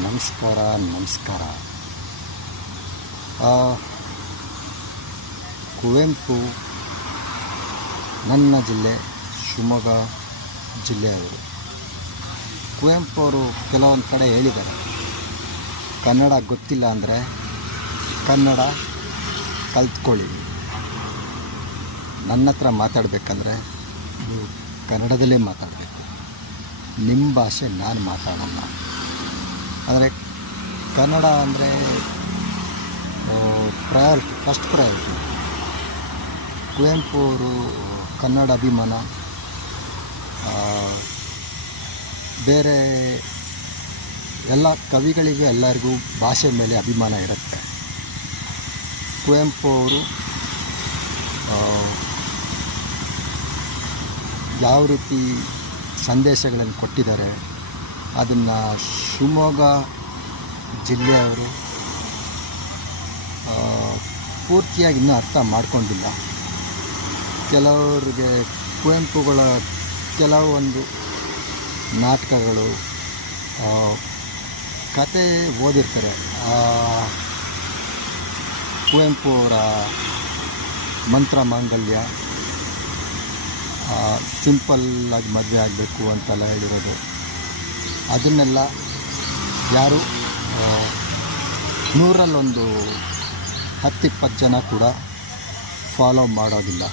ನಮಸ್ಕಾರ ನಮಸ್ಕಾರ. ಕುವೆಂಪು ನನ್ನ ಜಿಲ್ಲೆ ಶಿವಮೊಗ್ಗ ಜಿಲ್ಲೆಯವರು. ಕುವೆಂಪು ಅವರು ಕೆಲವೊಂದು ಕಡೆ ಹೇಳಿದ್ದಾರೆ, ಕನ್ನಡ ಗೊತ್ತಿಲ್ಲ ಅಂದರೆ ಕನ್ನಡ ಕಲ್ತ್ಕೊಳ್ಳಿ. ನನ್ನ ಹತ್ರ ಮಾತಾಡಬೇಕಂದ್ರೆ ನೀವು ಕನ್ನಡದಲ್ಲೇ ಮಾತಾಡಬೇಕು. ನಿಮ್ಮ ಭಾಷೆ ನಾನು ಮಾತಾಡೋಲ್ಲ. ಆದರೆ ಕನ್ನಡ ಅಂದರೆ ಫಸ್ಟ್ ಪ್ರಯಾರಿಟಿ. ಕುವೆಂಪು ಅವರು ಕನ್ನಡ ಅಭಿಮಾನ, ಬೇರೆ ಎಲ್ಲ ಕವಿಗಳಿಗೆ ಎಲ್ಲರಿಗೂ ಭಾಷೆ ಮೇಲೆ ಅಭಿಮಾನ ಇರುತ್ತೆ. ಕುವೆಂಪು ಅವರು ಯಾವ ರೀತಿ ಸಂದೇಶಗಳನ್ನು ಕೊಟ್ಟಿದ್ದಾರೆ ಅದನ್ನು ಶಿವಮೊಗ್ಗ ಜಿಲ್ಲೆಯವರು ಪೂರ್ತಿಯಾಗಿ ಇನ್ನೂ ಅರ್ಥ ಮಾಡ್ಕೊಂಡಿಲ್ಲ. ಕೆಲವರಿಗೆ ಕುವೆಂಪುಗಳ ಕೆಲವೊಂದು ನಾಟಕಗಳು, ಕತೆ ಓದಿರ್ತಾರೆ. ಕುವೆಂಪು ಅವರ ಮಂತ್ರ ಮಾಂಗಲ್ಯ, ಸಿಂಪಲ್ಲಾಗಿ ಮದುವೆ ಆಗಬೇಕು ಅಂತೆಲ್ಲ ಹೇಳಿರೋದು, ಅದನ್ನೆಲ್ಲ ಯಾರು 100ರಲ್ಲಿ 10-20 ಜನ ಕೂಡ ಫಾಲೋ ಮಾಡೋದಿಲ್ಲ.